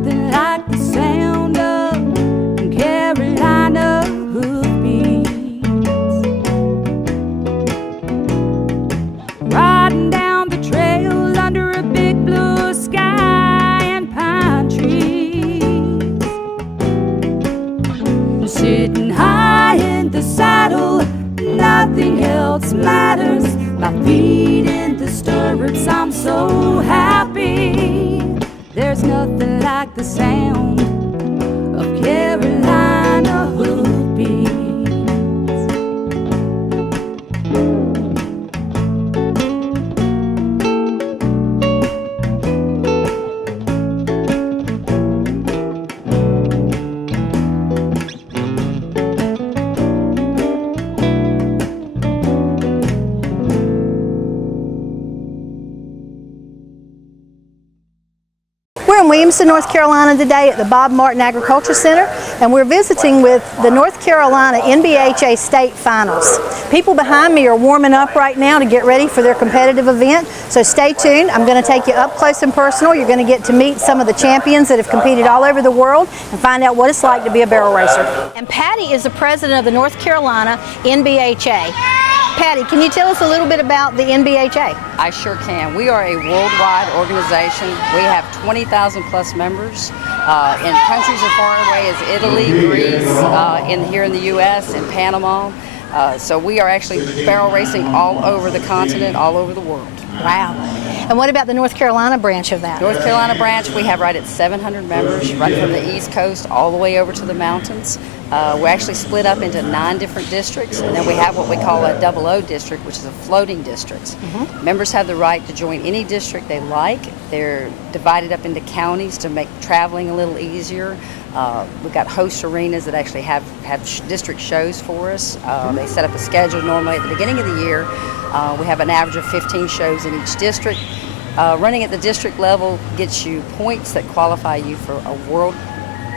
nothing like the sound of Carolina hoofbeats. Riding down the trail under a big blue sky and pine trees. Sitting high in the saddle, nothing else matters. My feet in the stirrups, I'm so happy. There's nothing like the sound of Carolina hoofbeats. We're in Williamston, North Carolina today at the Bob Martin Agriculture Center, and we're visiting with the North Carolina NBHA State Finals. People behind me are warming up right now to get ready for their competitive event, so stay tuned. I'm going to take you up close and personal. You're going to get to meet some of the champions that have competed all over the world and find out what it's like to be a barrel racer. And Patty is the president of the North Carolina NBHA. Patty, can you tell us a little bit about the NBHA? I sure can. We are a worldwide organization. We have 20,000 plus members in countries as far away as Italy, Greece, here in the U.S., and Panama. So we are actually barrel racing all over the continent, all over the world. Wow. And what about the North Carolina branch of that? North Carolina branch, we have right at 700 members, right from the East Coast all the way over to the mountains. We're actually split up into 9 different districts, and then we have what we call a 00 district, which is a floating districts. Members have the right to join any district they like. They're divided up into counties to make traveling a little easier. We've got host arenas that actually have district shows for us. They set up a schedule normally at the beginning of the year. We have an average of 15 shows in each district. Running at the district level gets you points that qualify you for a world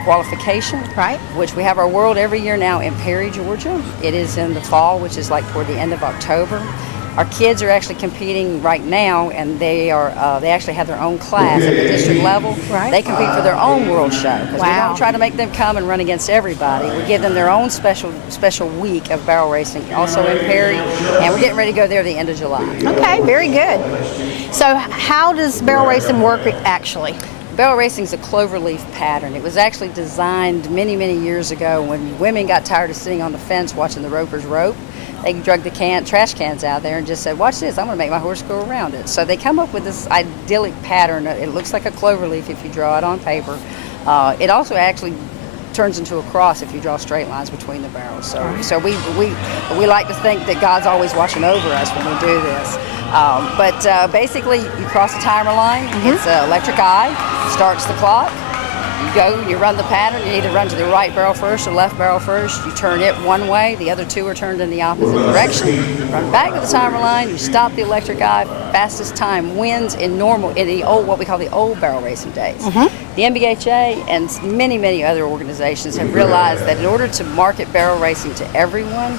qualification, right? Which we have our world every year now in Perry, Georgia. It is in the fall, which is like toward the end of October. Our kids are actually competing right now, and they actually have their own class at the district level. Right. They compete for their own world show, because we don't try to make them come and run against everybody. We give them their own special week of barrel racing, also in Perry, and we're getting ready to go there at the end of July. Okay, very good. So how does barrel racing work actually? Barrel racing is a cloverleaf pattern. It was actually designed many, many years ago when women got tired of sitting on the fence watching the ropers rope. They drug the trash cans out there and just said, watch this, I'm going to make my horse go around it. So they come up with this idyllic pattern. It looks like a cloverleaf if you draw it on paper. It also actually turns into a cross if you draw straight lines between the barrels. So we like to think that God's always watching over us when we do this. But basically, you cross the timer line. It's an electric eye, starts the clock. You go, you run the pattern. You either run to the right barrel first or left barrel first. You turn it one way. The other 2 are turned in the opposite direction. Run back to the timer line. You stop the electric eye. Fastest time wins in the old, what we call the old barrel racing days. The NBHA and many, many other organizations have realized that in order to market barrel racing to everyone,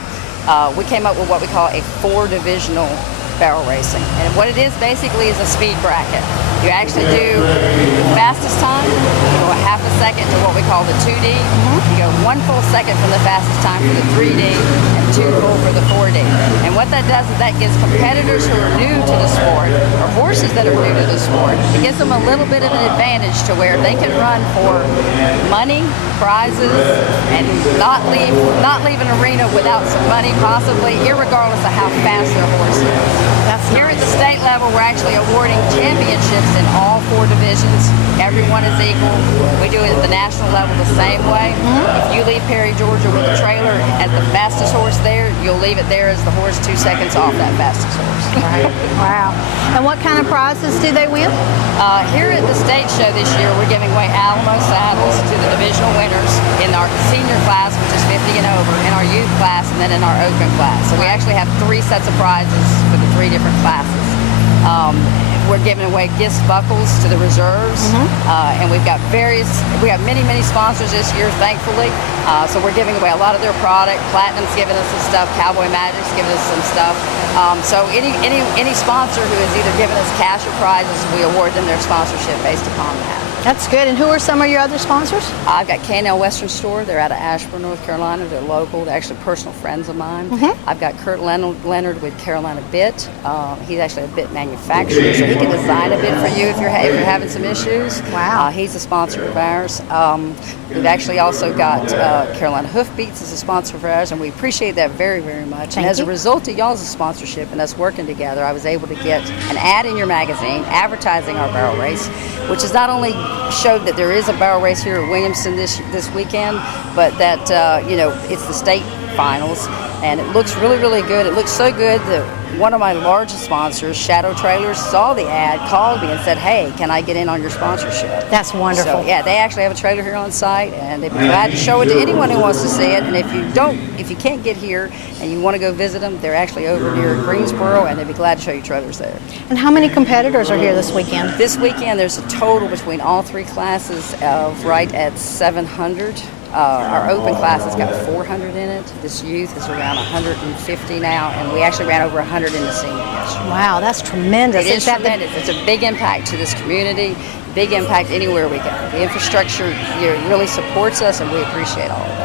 we came up with what we call a 4-divisional barrel racing. And what it is basically is a speed bracket. You actually do the fastest time, you go a half a second to what we call the 2D, you go 1 full second from the fastest time for the 3D, and 2 full for the 4D. And what that does is that gives competitors who are new to the sport, or horses that are new to the sport, it gives them a little bit of an advantage to where they can run for money, prizes, and not leave an arena without some money, possibly, irregardless of how fast their horse is. Here at the state level, we're actually awarding championships in all 4 divisions. Everyone is equal. We do it at the national level the same way. If you leave Perry, Georgia with a trailer at the fastest horse there, you'll leave it there as the horse 2 seconds off that fastest horse. Wow. And what kind of prizes do they win? Here at the state show this year, we're giving away Alamo saddles to the divisional winners in our senior class, which is 50 and over, in our youth class, and then in our open class. So we actually have 3 sets of prizes for the 3 different classes. We're giving away gift buckles to the reserves, and we have many, many sponsors this year, thankfully. So we're giving away a lot of their product. Platinum's giving us some stuff. Cowboy Magic's giving us some stuff. So any sponsor who has either given us cash or prizes, we award them their sponsorship based upon that. That's good. And who are some of your other sponsors? I've got K&L Western Store. They're out of Ashburn, North Carolina. They're local. They're actually personal friends of mine. I've got Kurt Leonard with Carolina Bit. He's actually a bit manufacturer, so he can design a bit for you if you're having some issues. Wow. He's a sponsor of ours. We've actually also got Carolina Hoofbeats as a sponsor of ours, and we appreciate that very, very much. And as a result of y'all's sponsorship and us working together, I was able to get an ad in your magazine advertising our barrel race, which has not only showed that there is a barrel race here at Williamston this weekend, but that it's the state finals, and it looks really, really good. It looks so good that one of my largest sponsors, Shadow Trailers, saw the ad, called me and said, "Hey, can I get in on your sponsorship?" That's wonderful. So yeah, they actually have a trailer here on site, and they'd be glad to show it to anyone who wants to see it. And if you can't get here and you want to go visit them, they're actually over near Greensboro, and they'd be glad to show you trailers there. And how many competitors are here this weekend? This weekend, there's a total between all three classes of right at 700. Our open class has got 400 in it. This youth is around 150 now, and we actually ran over 100 in the senior yesterday. Wow, that's tremendous. It is tremendous. It's a big impact to this community, big impact anywhere we go. The infrastructure really supports us, and we appreciate all of that.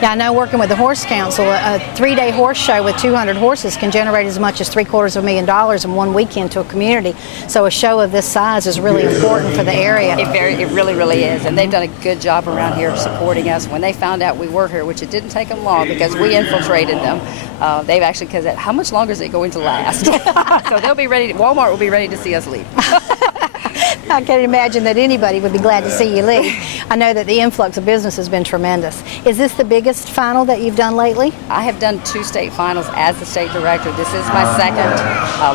Yeah, I know working with the Horse Council, a 3-day horse show with 200 horses can generate as much as $750,000 in one weekend to a community. So a show of this size is really important for the area. It really, really is. And they've done a good job around here of supporting us. When they found out we were here, which it didn't take them long because we infiltrated them, they've actually, because how much longer is it going to last? So they'll be ready, Walmart will be ready to see us leave. I can imagine that anybody would be glad to see you leave. I know that the influx of business has been tremendous. Is this the biggest final that you've done lately? I have done 2 state finals as the state director. This is my second.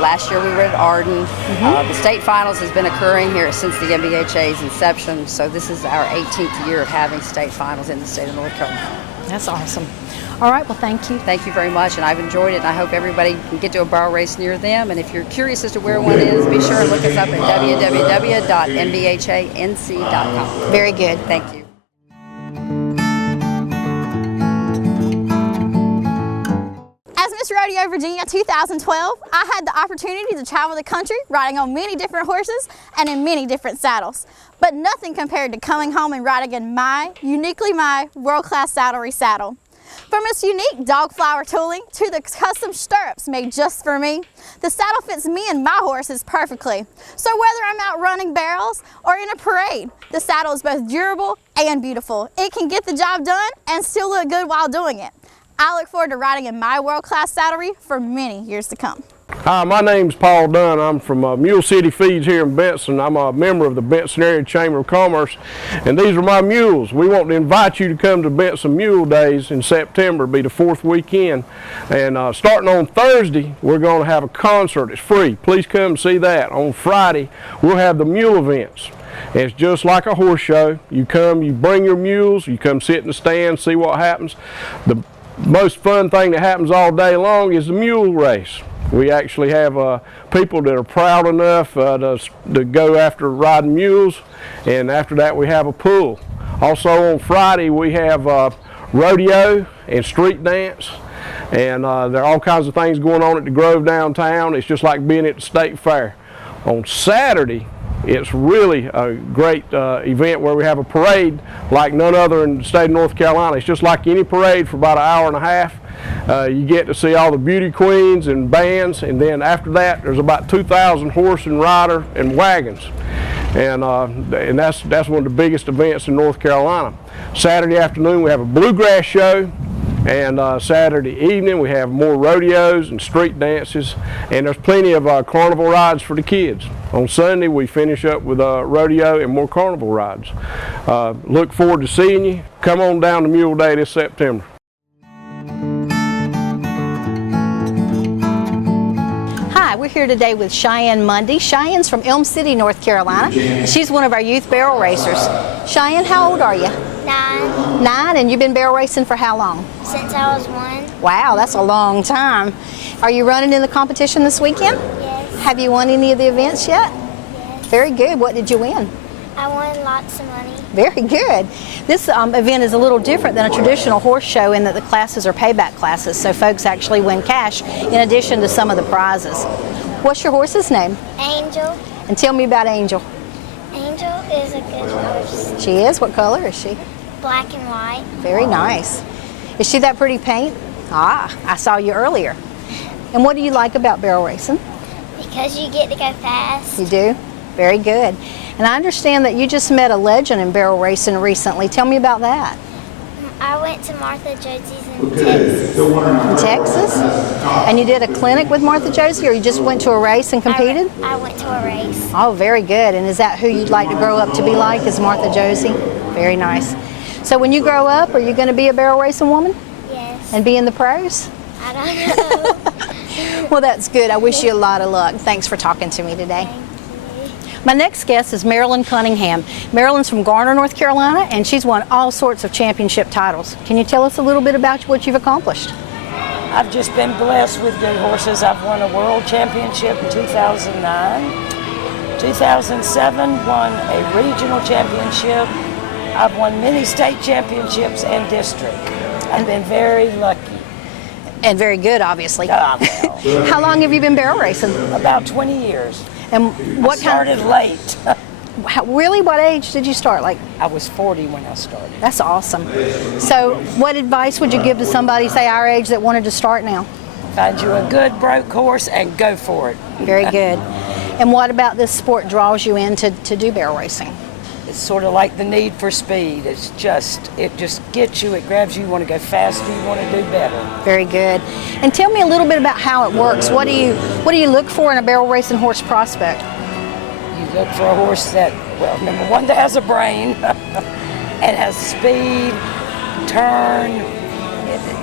Last year we were at Arden. The state finals has been occurring here since the NBHA's inception, so this is our 18th year of having state finals in the state of North Carolina. That's awesome. All right, well, thank you. Thank you very much, and I've enjoyed it, and I hope everybody can get to a barrel race near them. And if you're curious as to where one is, be sure and look us up at www.nbhanc.com. Very good. Thank you. As Miss Rodeo Virginia 2012, I had the opportunity to travel the country riding on many different horses and in many different saddles. But nothing compared to coming home and riding in uniquely my world-class saddlery saddle. From its unique dog flower tooling to the custom stirrups made just for me, the saddle fits me and my horses perfectly. So whether I'm out running barrels or in a parade, the saddle is both durable and beautiful. It can get the job done and still look good while doing it. I look forward to riding in my world-class saddlery for many years to come. Hi, my name's Paul Dunn. I'm from Mule City Feeds here in Benson. I'm a member of the Benson Area Chamber of Commerce, and these are my mules. We want to invite you to come to Benson Mule Days in September. It'll be the 4th weekend, and starting on Thursday, we're going to have a concert. It's free. Please come see that. On Friday, we'll have the mule events. It's just like a horse show. You come, you bring your mules, you come sit in the stand, see what happens. The most fun thing that happens all day long is the mule race. We actually have people that are proud enough to go after riding mules, and after that we have a pull. Also on Friday we have rodeo and street dance, and there are all kinds of things going on at the Grove downtown. It's just like being at the state fair. On Saturday, it's really a great event where we have a parade like none other in the state of North Carolina. It's just like any parade for about an hour and a half. You get to see all the beauty queens and bands, and then after that there's about 2,000 horse and rider and wagons, and that's one of the biggest events in North Carolina. Saturday afternoon we have a bluegrass show, and Saturday evening we have more rodeos and street dances, and there's plenty of carnival rides for the kids. On Sunday we finish up with a rodeo and more carnival rides. Look forward to seeing you. Come on down to Mule Day this September. Hi, we're here today with Cheyenne Mundy. Cheyenne's from Elm City, North Carolina. She's one of our youth barrel racers. Cheyenne, how old are you? 9. 9, and you've been barrel racing for how long? Since I was 1. Wow, that's a long time. Are you running in the competition this weekend? Yes. Have you won any of the events yet? Yes. Very good. What did you win? I won lots of money. Very good. This event is a little different than a traditional horse show in that the classes are payback classes, so folks actually win cash in addition to some of the prizes. What's your horse's name? Angel. And tell me about Angel. Angel is a good horse. She is? What color is she? Black and white. Very nice. Is she that pretty paint? Ah, I saw you earlier. And what do you like about barrel racing? Because you get to go fast. You do? Very good. And I understand that you just met a legend in barrel racing recently. Tell me about that. I went to Martha Josie's in Texas. In Texas? And you did a clinic with Martha Josie, or you just went to a race and competed? I went to a race. Oh, very good. And is that who you'd like to grow up to be like, is Martha Josie? Very nice. So when you grow up, are you going to be a barrel racing woman Yes. and be in the pros? I don't know. Well, that's good. I wish you a lot of luck. Thanks for talking to me today. Thank you. My next guest is Marilyn Cunningham. Marilyn's from Garner, North Carolina, and she's won all sorts of championship titles. Can you tell us a little bit about what you've accomplished? I've just been blessed with good horses. I've won a world championship in 2009. 2007, won a regional championship. I've won many state championships and district. I've been very lucky. And very good, obviously. Ah, well, How long have you been barrel racing? about 20 years. And what I started late. Really, what age did you start? Like, I was 40 when I started. that's awesome. So what advice would you give to somebody, say our age, that wanted to start now? Find you a good broke horse and go for it. Very good. And what about this sport draws you in to do barrel racing? It's sort of like the need for speed. It just gets you, it grabs you, you want to go faster, you want to do better. Very good. And tell me a little bit about how it works. What do you look for in a barrel racing horse prospect? You look for a horse that, well, number one, that has a brain and has speed, turn.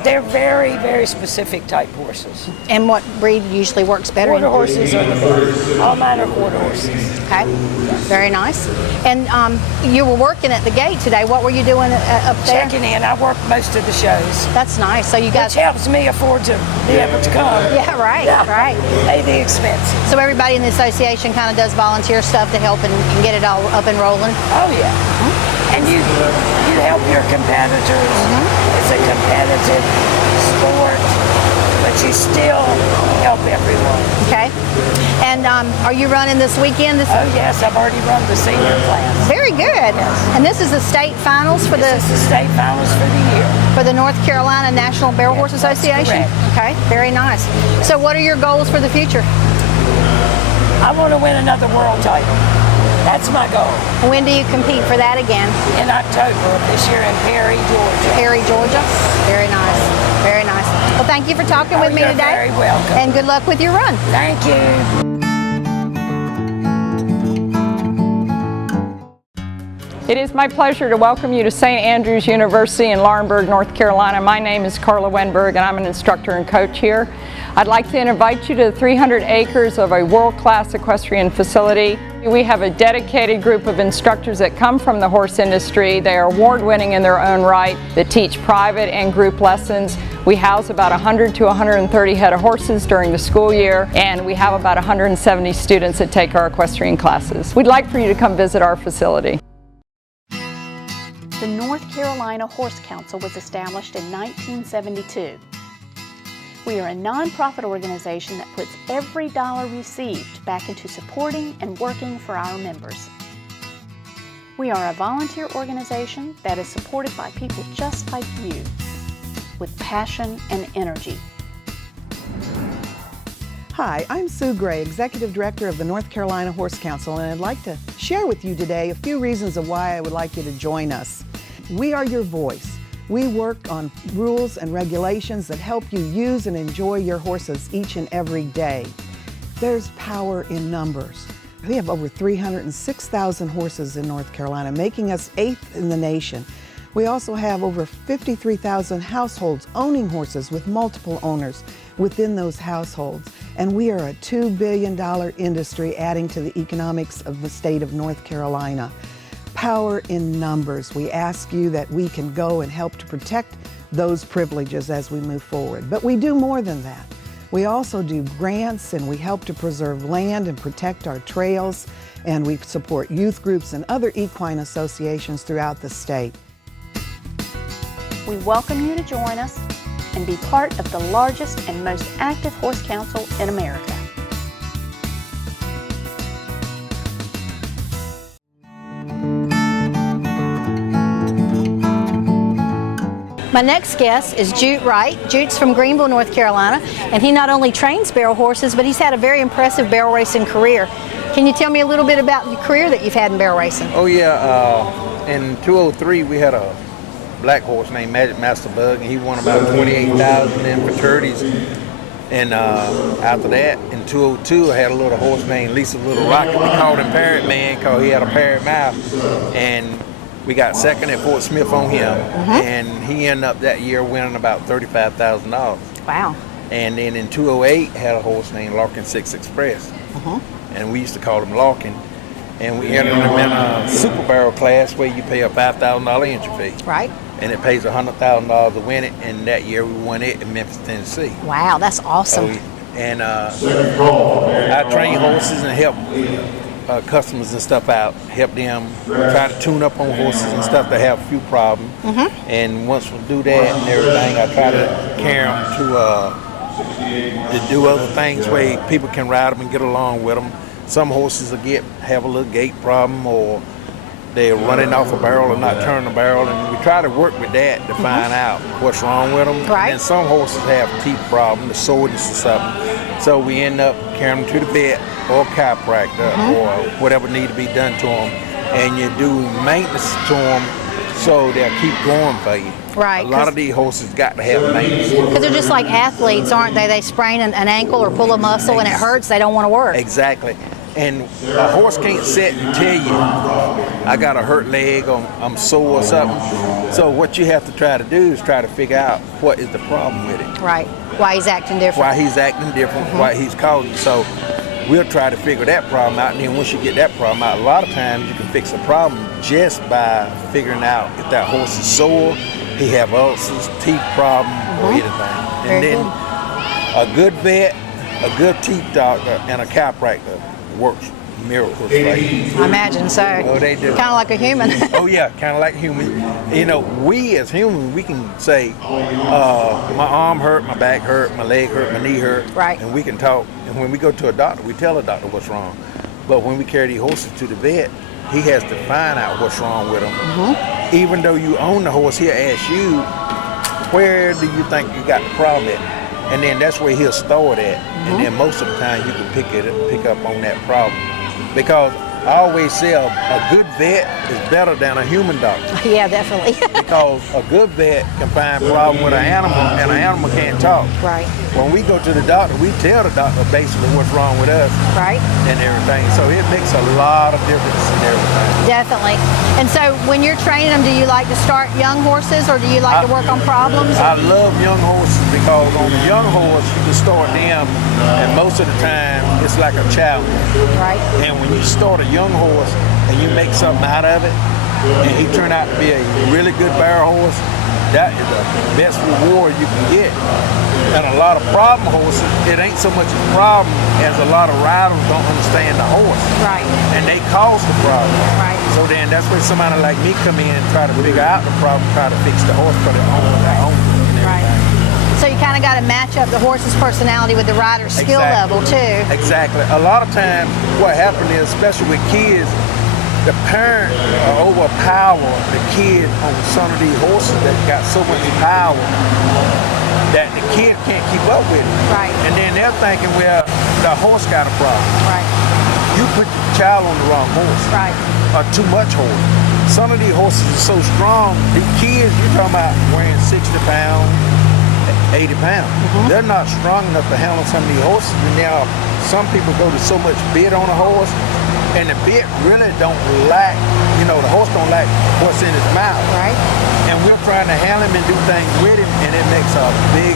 They're very, very specific type horses. And what breed usually works better? Quarter horses are the best. All mine are quarter horses. Okay, very nice. And you were working at the gate today. What were you doing up there? Checking in. I work most of the shows, That's nice. So you got, which helps me afford to be able to come. yeah, right, right. Pay the expenses. So everybody in the association kind of does volunteer stuff to help and get it all up and rolling. Oh yeah. And you help your competitors. It's a competitive sport, but you still help everyone. Okay. And are you running this weekend? Oh yes, I've already run the senior class. Very good. And this is the state finals for This is the state finals for the year. the North Carolina National Barrel Horse That's Association. correct. Okay, very nice. So what are your goals for the future? I want to win another world title. That's my goal. When do you compete for that again? In October of this year in Perry, Georgia. Perry, Georgia. Very nice. Very nice. Well, thank you for talking with me You're today. very welcome. And good luck with your run. Thank you. It is my pleasure to welcome you to St. Andrews University in Laurinburg, North Carolina. My name is Carla Wenberg and I'm an instructor and coach here. I'd like to invite you to 300 acres of a world-class equestrian facility. We have a dedicated group of instructors that come from the horse industry. They are award-winning in their own right, that teach private and group lessons. We house about 100 to 130 head of horses during the school year, and we have about 170 students that take our equestrian classes. We'd like for you to come visit our facility. The North Carolina Horse Council was established in 1972. We are a nonprofit organization that puts every dollar received back into supporting and working for our members. We are a volunteer organization that is supported by people just like you, with passion and energy. Hi, I'm Sue Gray, Executive Director of the North Carolina Horse Council, and I'd like to share with you today a few reasons of why I would like you to join us. We are your voice. We work on rules and regulations that help you use and enjoy your horses each and every day. There's power in numbers. We have over 306,000 horses in North Carolina, making us 8th in the nation. We also have over 53,000 households owning horses with multiple owners within those households. And we are a $2 billion industry adding to the economics of the state of North Carolina. Power in numbers. We ask you that we can go and help to protect those privileges as we move forward. But we do more than that. We also do grants, and we help to preserve land and protect our trails, and we support youth groups and other equine associations throughout the state. We welcome you to join us and be part of the largest and most active horse council in America. My next guest is Jute Wright. Jute's from Greenville, North Carolina, and he not only trains barrel horses, but he's had a very impressive barrel racing career. Can you tell me a little bit about the career that you've had in barrel racing? Oh yeah, in 2003 we had a black horse named Magic Master Bug, and he won about 28,000 in fraternities. And after that, in 2002, I had a little horse named Lisa Little Rocket. We called him Parrot Man because he had a parrot mouth. And we got second at Fort Smith on him. And he ended up that year winning about $35,000. Wow. And then in 2008, had a horse named Larkin 6 Express. And we used to call him Larkin. And we entered him in a super barrel class where you pay a $5,000 entry fee. Right. And it pays $100,000 to win it, and that year we won it in Memphis, Tennessee. Wow, that's awesome. And I train horses and help customers and stuff out, help them try to tune up on horses and stuff that have a few problems. And once we do that and everything, I try to carry them to do other things where people can ride them and get along with them. Some horses will have a little gait problem, or they're running off a barrel or not turning the barrel, and we try to work with that to find out what's wrong with them. Right. And some horses have teeth problems, the soreness or something. So we end up carrying them to the vet or chiropractor or whatever need to be done to them, and you do maintenance to them so they'll keep going for you. Right. A lot of these horses got to have maintenance. Because they're just like athletes, aren't they? They sprain an ankle or pull a muscle and it hurts, they don't want to work. Exactly. And a horse can't sit and tell you, I got a hurt leg or I'm sore or something. So what you have to try to do is try to figure out what is the problem with it. Right. Why he's acting different. Why he's acting different, why he's causing. So we'll try to figure that problem out. And then once you get that problem out, a lot of times you can fix a problem just by figuring out if that horse is sore, he have ulcers, teeth problem, or anything. And Very then good. a good vet, a good teeth doctor, and a chiropractor works miracles for you. I imagine so. Oh, they do. Kind of like a human. Oh yeah, kind of like human. You know, we as humans, we can say, my arm hurt, my back hurt, my leg hurt, my knee hurt. Right. And we can talk. And when we go to a doctor, we tell the doctor what's wrong. But when we carry these horses to the vet, he has to find out what's wrong with them. Even though you own the horse, he'll ask you, where do you think you got the problem at? And then that's where he'll store it at. And then most of the time you can pick up on that problem. Because I always say a good vet is better than a human doctor. Yeah, definitely. Because a good vet can find a problem with an animal, and an animal can't talk. Right. When we go to the doctor, we tell the doctor basically what's wrong with us. Right. And everything. So it makes a lot of difference in everything. Definitely. And so when you're training them, do you like to start young horses or do you like to work on problems? I love young horses because on a young horse, you can start them, and most of the time, it's like a challenge. Right. And when you start a young horse and you make something out of it, and he turned out to be a really good barrel horse, that is the best reward you can get. And a lot of problem horses, it ain't so much a problem as a lot of riders don't understand the horse. Right. And they cause the problem. Right. So then that's where somebody like me come in and try to figure out the problem, try to fix the horse for their own. Right. So you kind of got to match up the horse's personality with the rider's skill level too. Exactly. A lot of times what happens is, especially with kids, the parent overpower the kid on some of these horses that got so much power that the kid can't keep up with it. Right. And then they're thinking, well, the horse got a problem. Right. You put your child on the wrong horse. Right. Or too much horse. Some of these horses are so strong, these kids, you're talking about weighing 60 pounds, 80 pounds. They're not strong enough to handle some of these horses. And now some people go to so much bit on a horse, and the bit really don't like, the horse don't like what's in his mouth. Right. And we're trying to handle him and do things with him, and it makes a big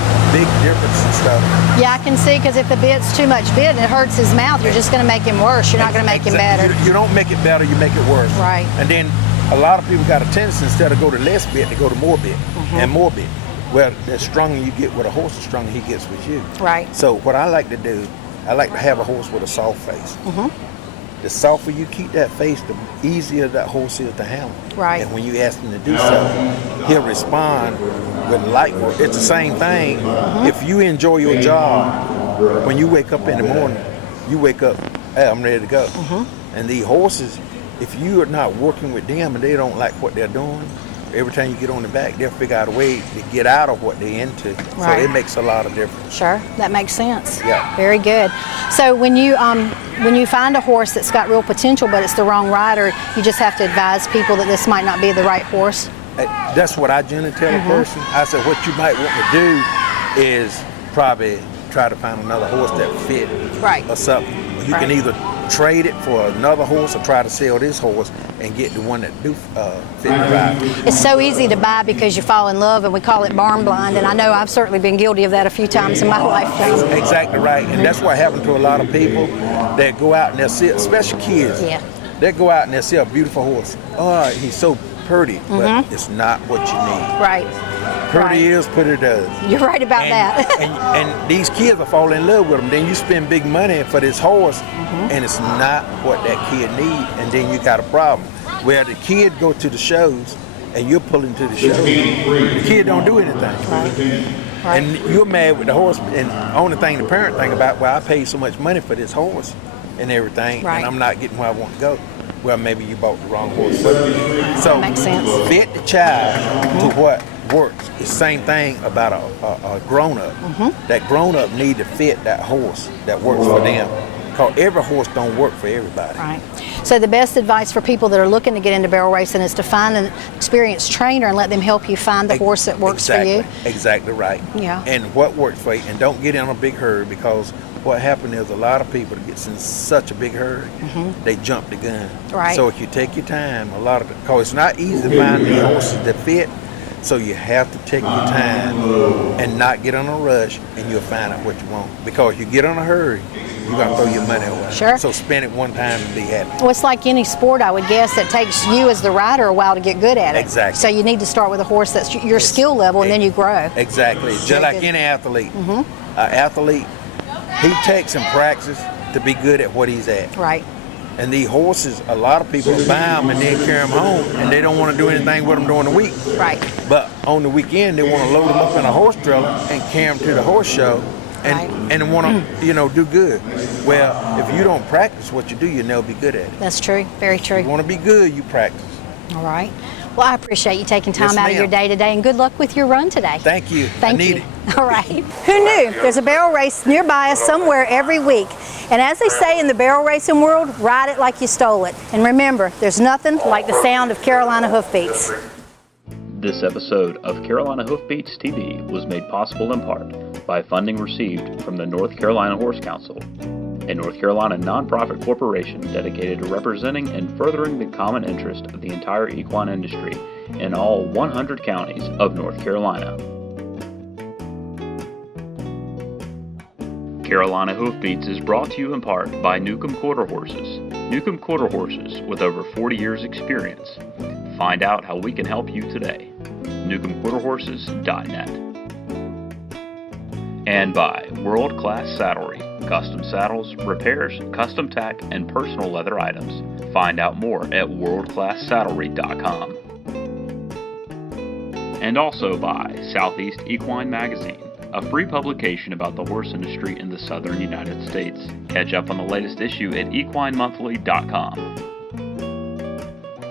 difference and stuff. Yeah, I can see, because if the bit's too much bit and it hurts his mouth, you're just going to make him worse. You're not going to make him better. You don't make it better, you make it worse. Right. And then a lot of people got a tendency, instead of go to less bit, to go to more bit and more bit. Well, the stronger you get with a horse, the stronger he gets with you. Right. So what I like to do, I like to have a horse with a soft face. The softer you keep that face, the easier that horse is to handle. Right. And when you ask him to do something, he'll respond with light work. It's the same thing. If you enjoy your job, when you wake up in the morning, you wake up, hey, I'm ready to go. And these horses, if you are not working with them and they don't like what they're doing, every time you get on the back, they'll figure out a way to get out of what they're into. So Right. it makes a lot of difference. Sure, that makes sense. Yeah. Very good. So when you find a horse that's got real potential but it's the wrong rider, you just have to advise people that this might not be the right horse. That's what I generally tell a person. I said, what you might want to do is probably try to find another horse that fit or something. You can either trade it for another horse or try to sell this horse and get the one that do fit the ride. It's so easy to buy because you fall in love, and we call it barn blind, and I know I've certainly been guilty of that a few times in my lifetime. Exactly right, and that's what happened to a lot of people that go out and they'll see, especially kids, they go out and they'll see a beautiful horse. Oh, he's so pretty, but it's not what you need. Right. Pretty is, pretty does. You're right about that. and these kids will fall in love with them. Then you spend big money for this horse, and it's not what that kid needs, and then you got a problem. Where the kid go to the shows, and you're pulling to the shows, the kid don't do anything. And you're mad with the horse, and the only thing the parent think about, well, I paid so much money for this horse and everything, and I'm not getting where I want to go. Well, maybe you bought the wrong horse. So makes sense. Fit the child to what works. It's the same thing about a grown-up. That grown-up need to fit that horse that works for them. Because every horse don't work for everybody. Right. So the best advice for people that are looking to get into barrel racing is to find an experienced trainer and let them help you find the horse that works for you. Exactly right. Yeah. And what works for you. And don't get in a big hurry, because what happened is a lot of people get in such a big hurry, they jump the gun. Right. So if you take your time, because it's not easy to find the horses that fit, so you have to take your time and not get on a rush, and you'll find out what you want. Because you get on a hurry, you're going to throw your money away. Sure. So spend it one time and be happy. Well, it's like any sport, I would guess, that takes you as the rider a while to get good at it. Exactly. So you need to start with a horse that's your skill level, and then you grow. Exactly. Just like any athlete. An athlete, he takes and practices to be good at what he's at. Right. And these horses, a lot of people buy them and then carry them home, and they don't want to do anything with them during the week. Right. But on the weekend, they want to load them up in a horse trailer and carry them to the horse show, and want to, do good. Well, if you don't practice what you do, you'll never be good at it. That's true. Very true. If you want to be good, you practice. All right. Well, I appreciate you taking time Yes, out of your ma'am. day today, and good luck with your run today. Thank you. Thank I need you. it. All right. Who knew? There's a barrel race nearby us somewhere every week. And as they say in the barrel racing world, ride it like you stole it. And remember, there's nothing like the sound of Carolina Hoofbeats. This episode of Carolina Hoofbeats TV was made possible in part by funding received from the North Carolina Horse Council, a North Carolina nonprofit corporation dedicated to representing and furthering the common interest of the entire equine industry in all 100 counties of North Carolina. Carolina Hoofbeats is brought to you in part by Newcomb Quarter Horses. Newcomb Quarter Horses with over 40 years experience. Find out how we can help you today. NewcombQuarterHorses.net. And by World Class Saddlery. Custom saddles, repairs, custom tack, and personal leather items. Find out more at worldclasssaddlery.com. And also by Southeast Equine Magazine, a free publication about the horse industry in the southern United States. Catch up on the latest issue at equinemonthly.com.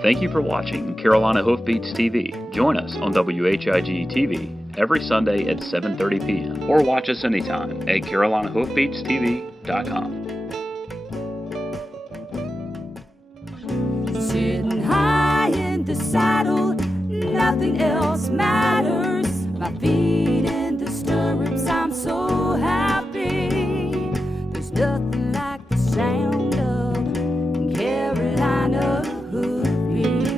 Thank you for watching Carolina Hoofbeats TV. Join us on WHIG TV every Sunday at 7:30 p.m. or watch us anytime at carolinahoofbeatstv.com. Sitting high in the saddle, nothing else matters. My feet in the stirrups, I'm so happy. There's nothing like the sound of Carolina Hoofbeats.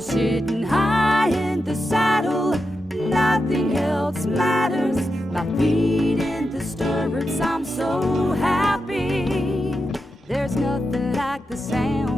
Sitting high in the saddle, nothing else matters. My feet in the stirrups, I'm so happy. There's nothing like the sound